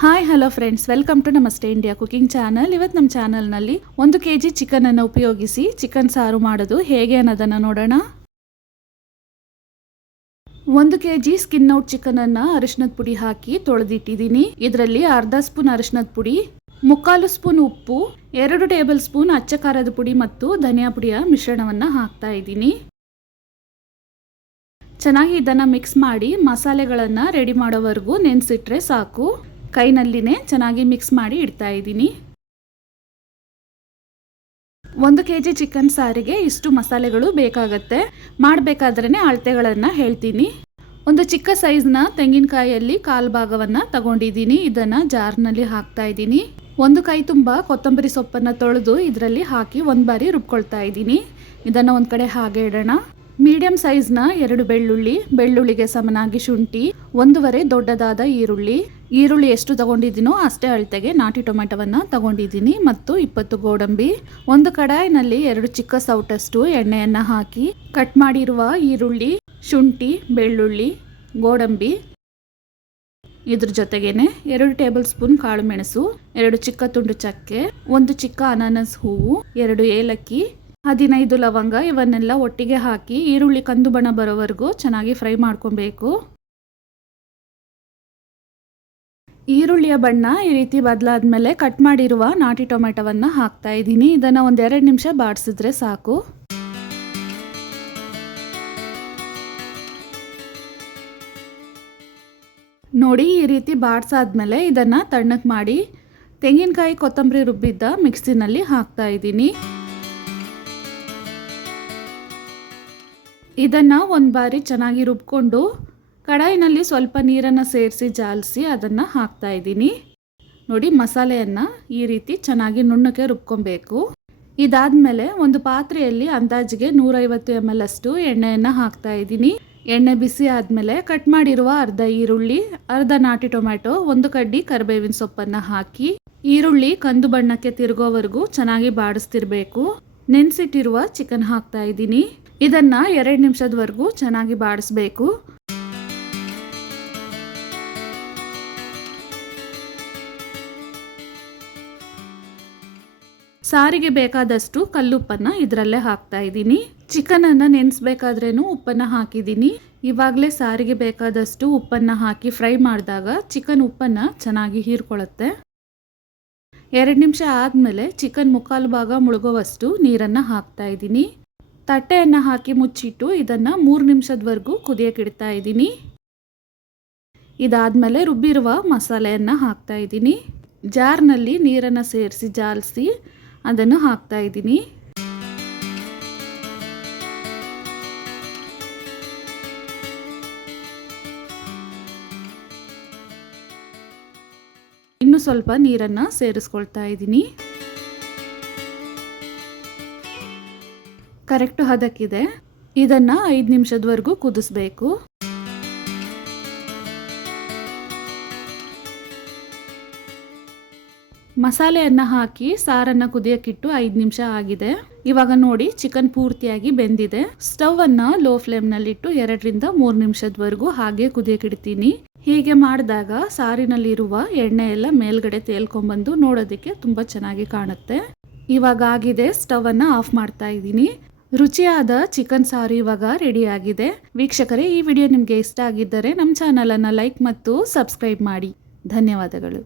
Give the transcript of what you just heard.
Hi hello friends, welcome to Namaste India cooking channel. ಇವತ್ತು ನಮ್ಮ ಚಾನಲ್ನಲ್ಲಿ 1 kg ಚಿಕನನ್ನು ಉಪಯೋಗಿಸಿ ಚಿಕನ್ ಸಾರು ಮಾಡೋದು ಹೇಗೆ ಅನ್ನೋದನ್ನು ನೋಡೋಣ. 1 kg ಸ್ಕಿನ್ ಔಟ್ ಚಿಕನನ್ನು ಅರಿಶಿನದ ಪುಡಿ ಹಾಕಿ ತೊಳೆದಿಟ್ಟಿದ್ದೀನಿ. ಇದರಲ್ಲಿ ಅರ್ಧ ಸ್ಪೂನ್ ಅರಿಶಿನದ ಪುಡಿ, 3/4 ಸ್ಪೂನ್ ಉಪ್ಪು, 2 ಟೇಬಲ್ ಸ್ಪೂನ್ ಅಚ್ಚ ಖಾರದ ಪುಡಿ ಮತ್ತು ಧನಿಯಾ ಪುಡಿಯ ಮಿಶ್ರಣವನ್ನು ಹಾಕ್ತಾ ಇದ್ದೀನಿ. ಚೆನ್ನಾಗಿ ಇದನ್ನು ಮಿಕ್ಸ್ ಮಾಡಿ ಮಸಾಲೆಗಳನ್ನು ರೆಡಿ ಮಾಡೋವರೆಗೂ ನೆನೆಸಿಟ್ರೆ ಸಾಕು. ಕೈನಲ್ಲಿನೇ ಚೆನ್ನಾಗಿ ಮಿಕ್ಸ್ ಮಾಡಿ ಇಡ್ತಾ ಇದ್ದೀನಿ. 1 kg ಚಿಕನ್ ಸಾರಿಗೆ ಇಷ್ಟು ಮಸಾಲೆಗಳು ಬೇಕಾಗತ್ತೆ. ಮಾಡಬೇಕಾದ್ರೇ ಅಳತೆಗಳನ್ನು ಹೇಳ್ತೀನಿ. ಒಂದು ಚಿಕ್ಕ ಸೈಜ್ನ ತೆಂಗಿನಕಾಯಿಯಲ್ಲಿ ಕಾಲು ಭಾಗವನ್ನು ತಗೊಂಡಿದ್ದೀನಿ. ಇದನ್ನು ಜಾರ್ನಲ್ಲಿ ಹಾಕ್ತಾ ಇದ್ದೀನಿ. 1 ಕೈ ತುಂಬ ಕೊತ್ತಂಬರಿ ಸೊಪ್ಪನ್ನು ತೊಳೆದು ಇದರಲ್ಲಿ ಹಾಕಿ ಒಂದು ಬಾರಿ ರುಬ್ಕೊಳ್ತಾ ಇದ್ದೀನಿ. ಇದನ್ನು ಒಂದು ಕಡೆ ಹಾಗೆ ಇಡೋಣ. ಮೀಡಿಯಂ ಸೈಜ್ನ 2 ಬೆಳ್ಳುಳ್ಳಿಗೆ ಸಮನಾಗಿ ಶುಂಠಿ, 1/2 ದೊಡ್ಡದಾದ ಈರುಳ್ಳಿ ಎಷ್ಟು ತಗೊಂಡಿದ್ದೀನೋ ಅಷ್ಟೇ ಅಳತೆಗೆ ನಾಟಿ ಟೊಮೆಟೊವನ್ನು ತಗೊಂಡಿದ್ದೀನಿ ಮತ್ತು 20 ಗೋಡಂಬಿ. ಒಂದು ಕಡಾಯಿನಲ್ಲಿ 2 ಚಿಕ್ಕ ಸೌಟಷ್ಟು ಎಣ್ಣೆಯನ್ನು ಹಾಕಿ ಕಟ್ ಮಾಡಿರುವ ಈರುಳ್ಳಿ, ಶುಂಠಿ, ಬೆಳ್ಳುಳ್ಳಿ, ಗೋಡಂಬಿ, ಇದ್ರ ಜೊತೆಗೇನೆ 2 ಟೇಬಲ್ ಸ್ಪೂನ್ ಕಾಳು ಮೆಣಸು, 2 ಚಿಕ್ಕ ತುಂಡು ಚಕ್ಕೆ, 1 ಚಿಕ್ಕ ಅನಾನಸ್ ಹೂವು, 2 ಏಲಕ್ಕಿ, 15 ಲವಂಗ ಇವನ್ನೆಲ್ಲ ಒಟ್ಟಿಗೆ ಹಾಕಿ ಈರುಳ್ಳಿ ಕಂದು ಬಣ್ಣ ಬರೋವರೆಗೂ ಚೆನ್ನಾಗಿ ಫ್ರೈ ಮಾಡ್ಕೊಬೇಕು. ಈರುಳ್ಳಿಯ ಬಣ್ಣ ಈ ರೀತಿ ಬದಲಾದ್ಮೇಲೆ ಕಟ್ ಮಾಡಿರುವ ನಾಟಿ ಟೊಮೆಟೊವನ್ನು ಹಾಕ್ತಾ ಇದ್ದೀನಿ. ಇದನ್ನು 1-2 ನಿಮಿಷ ಬಾಡಿಸಿದ್ರೆ ಸಾಕು. ನೋಡಿ, ಈ ರೀತಿ ಬಾಡಿಸಾದ್ಮೇಲೆ ಇದನ್ನು ತಣ್ಣಗೆ ಮಾಡಿ ತೆಂಗಿನಕಾಯಿ ಕೊತ್ತಂಬರಿ ರುಬ್ಬಿದ್ದ ಮಿಕ್ಸಿನಲ್ಲಿ ಹಾಕ್ತಾ ಇದ್ದೀನಿ. ಇದನ್ನು ಒಂದು ಬಾರಿ ಚೆನ್ನಾಗಿ ರುಬ್ಕೊಂಡು ಕಡಾಯಿನಲ್ಲಿ ಸ್ವಲ್ಪ ನೀರನ್ನು ಸೇರಿಸಿ ಜಾಲಿಸಿ ಅದನ್ನು ಹಾಕ್ತಾ ಇದ್ದೀನಿ. ನೋಡಿ, ಮಸಾಲೆಯನ್ನು ಈ ರೀತಿ ಚೆನ್ನಾಗಿ ನುಣ್ಣಗೆ ರುಬ್ಕೊಬೇಕು. ಇದಾದಮೇಲೆ ಒಂದು ಪಾತ್ರೆಯಲ್ಲಿ ಅಂದಾಜಿಗೆ 150 ml ಅಷ್ಟು ಎಣ್ಣೆಯನ್ನು ಹಾಕ್ತಾ ಇದ್ದೀನಿ. ಎಣ್ಣೆ ಬಿಸಿ ಆದಮೇಲೆ ಕಟ್ ಮಾಡಿರುವ ಅರ್ಧ ಈರುಳ್ಳಿ, ಅರ್ಧ ನಾಟಿ ಟೊಮೆಟೊ, 1 ಕಡ್ಡಿ ಕರಿಬೇವಿನ ಸೊಪ್ಪನ್ನು ಹಾಕಿ ಈರುಳ್ಳಿ ಕಂದು ಬಣ್ಣಕ್ಕೆ ತಿರುಗೋವರೆಗೂ ಚೆನ್ನಾಗಿ ಬಾಡಿಸ್ತಿರ್ಬೇಕು. ನೆನೆಸಿಟ್ಟಿರುವ ಚಿಕನ್ ಹಾಕ್ತಾ ಇದ್ದೀನಿ. ಇದನ್ನು 2 ನಿಮಿಷದವರೆಗೂ ಚೆನ್ನಾಗಿ ಬಾಡಿಸ್ಬೇಕು. ಸಾರಿಗೆ ಬೇಕಾದಷ್ಟು ಕಲ್ಲುಪ್ಪನ್ನು ಇದರಲ್ಲೇ ಹಾಕ್ತಾ ಇದ್ದೀನಿ. ಚಿಕನನ್ನು ನೆನೆಸ್ಬೇಕಾದ್ರೇನು ಉಪ್ಪನ್ನು ಹಾಕಿದ್ದೀನಿ. ಇವಾಗಲೇ ಸಾರಿಗೆ ಬೇಕಾದಷ್ಟು ಉಪ್ಪನ್ನು ಹಾಕಿ ಫ್ರೈ ಮಾಡಿದಾಗ ಚಿಕನ್ ಉಪ್ಪನ್ನು ಚೆನ್ನಾಗಿ ಹೀರ್ಕೊಳ್ಳುತ್ತೆ. 2 ನಿಮಿಷ ಆದಮೇಲೆ ಚಿಕನ್ 3/4 ಭಾಗ ಮುಳುಗುವಷ್ಟು ನೀರನ್ನು ಹಾಕ್ತಾ ಇದ್ದೀನಿ. ತಟ್ಟೆಯನ್ನು ಹಾಕಿ ಮುಚ್ಚಿಟ್ಟು ಇದನ್ನು 3 ನಿಮಿಷದವರೆಗೂ ಕುದಿಯಕ್ಕೆ ಇಡ್ತಾ ಇದ್ದೀನಿ. ಇದಾದಮೇಲೆ ರುಬ್ಬಿರುವ ಮಸಾಲೆಯನ್ನು ಹಾಕ್ತಾ ಇದ್ದೀನಿ. ಜಾರ್ನಲ್ಲಿ ನೀರನ್ನು ಸೇರಿಸಿ ಜಾಲಿಸಿ ಅದನ್ನು ಹಾಕ್ತಾ ಇದ್ದೀನಿ. ಇನ್ನು ಸ್ವಲ್ಪ ನೀರನ್ನು ಸೇರಿಸ್ಕೊಳ್ತಾ ಇದ್ದೀನಿ. ಕರೆಕ್ಟ್ ಹದಕ್ಕಿದೆ. ಇದನ್ನು 5 ನಿಮಿಷದವರೆಗೂ ಕುದಿಸ್ಬೇಕು. ಮಸಾಲೆಯನ್ನು ಹಾಕಿ ಸಾರನ್ನು ಕುದಿಯಕ್ಕಿಟ್ಟು 5 ನಿಮಿಷ ಆಗಿದೆ. ಇವಾಗ ನೋಡಿ, ಚಿಕನ್ ಪೂರ್ತಿಯಾಗಿ ಬೆಂದಿದೆ. ಸ್ಟವ್ ಅನ್ನು ಲೋ ಫ್ಲೇಮ್ನಲ್ಲಿಟ್ಟು 2-3 ನಿಮಿಷದವರೆಗೂ ಹಾಗೆ ಕುದಿಯಕ್ಕಿಡ್ತೀನಿ. ಹೀಗೆ ಮಾಡಿದಾಗ ಸಾರಿನಲ್ಲಿರುವ ಎಣ್ಣೆ ಎಲ್ಲ ಮೇಲ್ಗಡೆ ತೇಲ್ಕೊಂಡ್ಬಂದು ನೋಡೋದಕ್ಕೆ ತುಂಬ ಚೆನ್ನಾಗಿ ಕಾಣುತ್ತೆ. ಇವಾಗ ಆಗಿದೆ. ಸ್ಟವ್ ಅನ್ನು ಆಫ್ ಮಾಡ್ತಾ ಇದ್ದೀನಿ. ರುಚಿಯಾದ ಚಿಕನ್ ಸಾರು ಇವಾಗ ರೆಡಿಯಾಗಿದೆ. ವೀಕ್ಷಕರೇ, ಈ ವಿಡಿಯೋ ನಿಮಗೆ ಇಷ್ಟ ಆಗಿದ್ದರೆ ನಮ್ಮ ಚಾನಲನ್ನು ಲೈಕ್ ಮತ್ತು ಸಬ್ಸ್ಕ್ರೈಬ್ ಮಾಡಿ. ಧನ್ಯವಾದಗಳು.